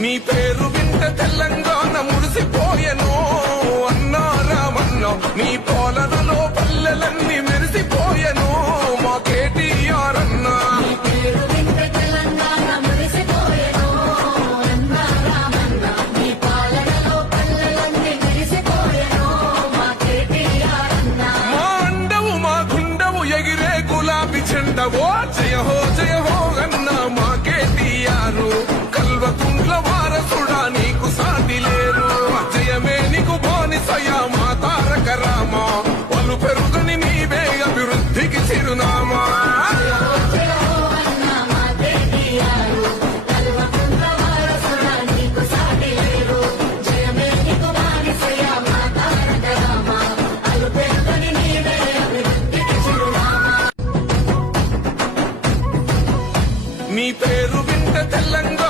నీ పేరు వింటే తెలంగాణ మురిసిపోయెను అన్నా రామన్న నీ పాలనలో పల్లెలన్నీ మెరిసిపోయెను మా కేటీఆర్ అన్నా మా అండవు మా గుండవు ఎగిరే గులాబీ చెండవో జయ హో అన్నా మా కేటీఆర్ కల్వకుంట్ల వారసుడా నీకు సాటి లేరు జయమే నీకు బానిసయా మా తారక రామా పలు పెరుగుని నీవే అభివృద్ధికి చిరునామా నీ పేరు వింటే తెలంగాణ